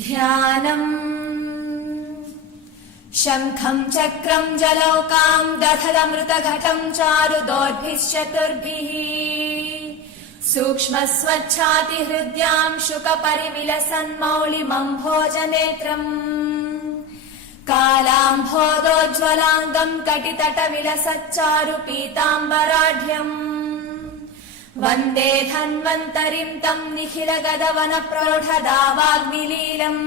ध्यानम् शङ्खं चक्रं जलौकां दधदमृतघटं चारुदोर्भिश्चतुर्भिः सूक्ष्मस्वच्छातिहृद्यां शुकपरिविलसन्मौलिमम्भोजनेत्रम् कालाम्भोदोज्ज्वलाङ्गं कटितटविलसच्चारु पीताम्बराढ्यम् वन्दे धन्वन्तरिं तं निखिलगदवनप्रौढदावाग्निलीलम्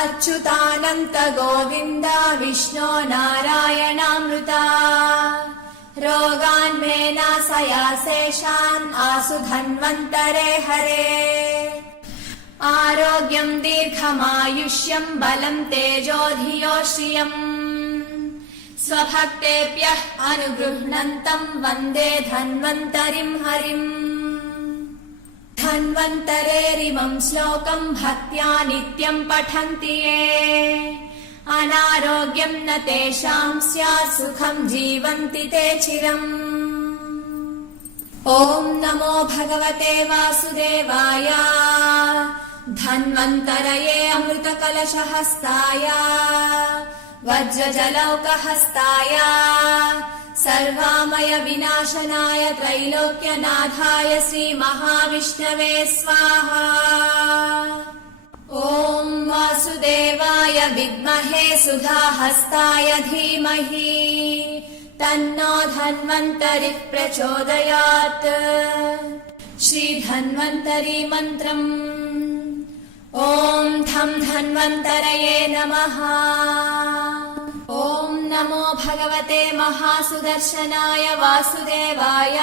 अच्युतानन्त गोविन्द विष्णो नारायणामृता रोगान्मे नाशयाशेषान् आसु धन्वन्तरे हरे आरोग्यं दीर्घमायुष्यं बलं तेजो धियो श्रियम् स्वभक्तेभ्यः अनुगृह्णन्तं वन्दे धन्वन्तरिं हरिम् धन्वन्तरेरिमं श्लोकं भक्त्या नित्यं पठन्ति ये अनारोग्यं न तेषां स्यात् सुखं जीवन्ति ते चिरम् ॐ नमो भगवते वासुदेवाय धन्वन्तरये अमृतकलशहस्ताय वज्रजलौकहस्ताय सर्वामय विनाशनाय त्रैलोक्यनाथाय श्रीमहाविष्णवे स्वाहा ॐ वासुदेवाय विद्महे सुधाहस्ताय धीमहि तन्नो धन्वन्तरिः प्रचोदयात् श्रीधन्वन्तरी मन्त्रम् ॐ धं धन्वन्तरये नमः ॐ नमो भगवते महासुदर्शनाय वासुदेवाय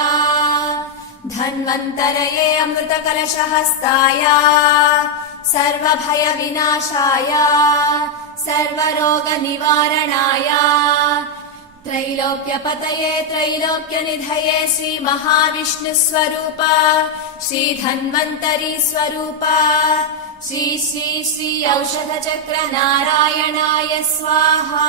धन्वन्तरये अमृतकलशहस्ताय सर्वभयविनाशाय सर्वरोगनिवारणाय त्रैलोक्यपतये त्रैलोक्यनिधये श्रीमहाविष्णुस्वरूप श्रीधन्वन्तरी स्वरूप श्री श्री श्री औषधचक्र नारायणाय स्वाहा।